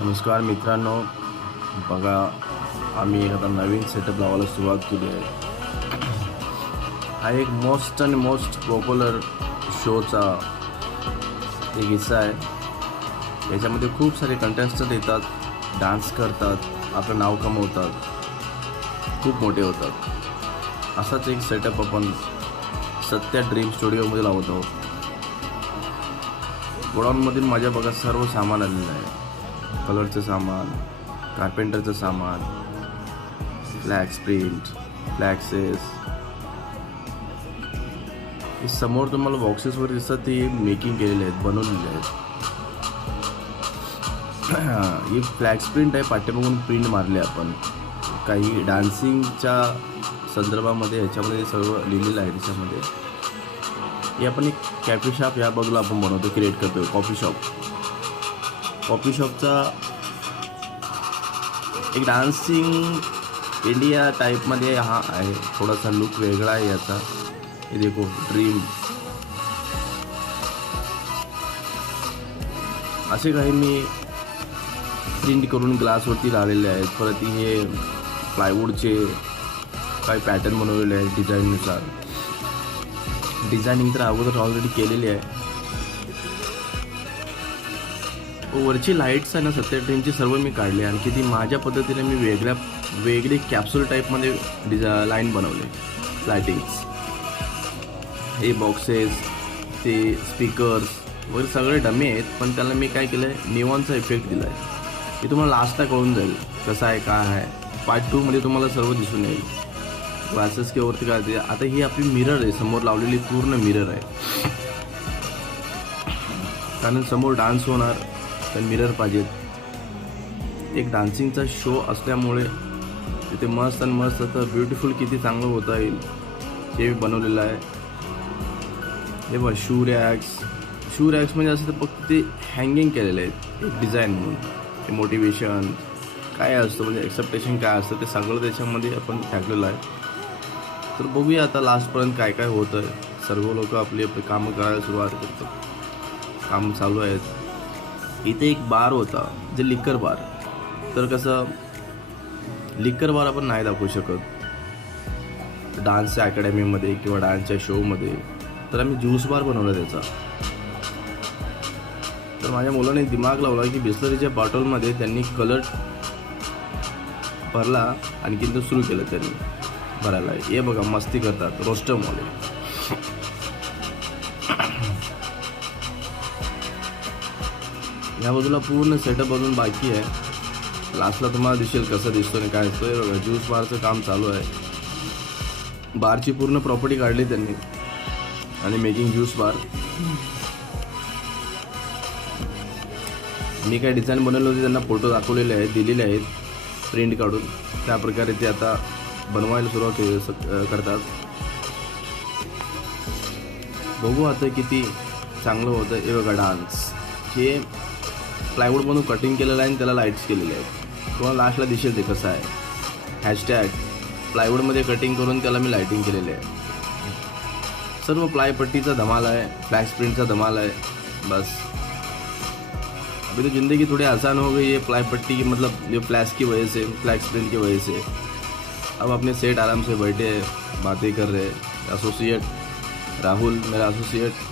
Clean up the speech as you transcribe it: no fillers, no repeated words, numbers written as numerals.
नमस्कार मित्रांनो, बघा आम्ही आता नवीन सेटअप लावायला सुरुवात केली आहे. हा एक मोस्ट पॉप्युलर शोचा एक हिस्सा आहे. याच्यामध्ये खूप सारे कंटेस्टंट येतात, डान्स करतात, आपलं नाव कमवतात, खूप मोठे होतात. असाच एक सेटअप आपण सत्या ड्रीम स्टुडिओमध्ये लावत आहोत. गोडाऊनमधील माझ्या बघा सर्व सामान आलेलं आहे. कलरचं सामान, कार्पेंटरचं सामान, फ्लॅक्स प्रिंट, फ्लॅक्सेस. हे समोर तुम्हाला बॉक्सेसवर दिसतात ते मेकिंग केलेले आहेत, बनवलेले आहेत. ही फ्लॅक्स प्रिंट आहे, पाठीमागून प्रिंट मारले आपण. काही डान्सिंगच्या संदर्भामध्ये ह्याच्यामध्ये सर्व लिहिलेलं आहे. त्याच्यामध्ये हे आपण एक कॅफे शॉप या बाजूला आपण बनवतो, क्रिएट करतो. कॉफी शॉपचा एक डान्सिंग इंडिया टाईपमध्ये हा आहे. थोडासा लुक वेगळा आहे याचा. हे देखो ड्रीम. असे काही मी प्रिंट करून ग्लासवरती लावलेले आहेत. परत हे प्लायवूडचे काही पॅटर्न बनवलेले आहेत डिझाईननुसार. डिझायनिंग तर अगोदर ऑलरेडी केलेली आहे. वरची लाईट्स आहे ना, सत्या ड्रीमची सर्व मी काढले. आणखी ती माझ्या पद्धतीने मी वेगळे कॅप्सूल टाईपमध्ये लाईन बनवले. लायटिंग्स, हे बॉक्सेस, ते स्पीकर्स वगैरे सगळे डमे आहेत. पण त्याला मी काय केलं आहे, निऑनचा इफेक्ट दिला आहे. हे तुम्हाला लास्टला कळून जाईल कसं आहे, काय आहे. पार्ट 2मध्ये तुम्हाला सर्व दिसून येईल. ग्लासेस वरती काय ते. आता ही आपली मिरर आहे, समोर लावलेली पूर्ण मिरर आहे. कारण समोर डान्स होणार तर मिरर पाहिजेत. एक डान्सिंगचा शो असल्यामुळे तिथे मस्त तर ब्युटिफुल किती चांगलं होता येईल हे बनवलेलं आहे. हे बघ शू रॅक्स म्हणजे असं तर फक्त ते हँगिंग केलेले आहेत एक डिझाईन म्हणून. ते मोटिवेशन काय असतं, म्हणजे एक्सेप्टेशन काय असतं, ते सगळं त्याच्यामध्ये आपण टाकलेलं आहे. तर बघूया आता लास्टपर्यंत काय काय होतं आहे. सर्व लोक आपली कामं करायला सुरुवात करतात. काम चालू आहेत. इथे एक बार होता, जे लिकर बार. तर कसं लिकर बार आपण नाही दाखवू शकत डान्सच्या अकॅडमीमध्ये किंवा डान्सच्या शोमध्ये. तर आम्ही ज्यूस बार बनवला त्याचा. तर माझ्या मुलाने दिमाग लावला की बिस्लरीच्या बॉटलमध्ये त्यांनी कलर भरला. आणखीन तो सुरू केलं त्यांनी भरायला. हे बघा मस्ती करतात रोस्टरमध्ये. या बाजूला पूर्ण सेटअप अजून बाकी आहे. लास्टला तुम्हाला दिसेल कसं दिसतो आणि काय असतो. हे बघा ज्यूस बारचं काम चालू आहे. बारची पूर्ण प्रॉपर्टी काढली त्यांनी आणि मेकिंग ज्यूस बार. मी काय डिझाईन बनवले होते त्यांना फोटो दाखवलेले आहेत, दिलेले आहेत प्रिंट काढून. त्या प्रकारे ते आता बनवायला सुरुवात करतात. बघू आता किती चांगलं होतं. हे बघा डान्स हे प्लायवूडमधून कटिंग केलेलं आहे आणि त्याला लाईट्स केलेले आहेत. तुम्हाला लास्टला दिसेल ते कसं आहे. हॅशटॅग प्लायवूडमध्ये कटिंग करून त्याला मी लाईटिंग केलेले आहे. सर्व प्लायपट्टीचा धमाल आहे, फ्लॅक्स प्रिंटचा धमाल आहे. बस अभी तो ज़िंदगी थोड़ी आसान हो गई है प्लाई पट्टी की, मतलब ये फ्लैश की वजह से, फ्लैक्स प्रिंट की वजह से. अब अपने सेट आराम से बैठे बातें कर रहे. एसोसिएट राहुल मेरा एसोसिएट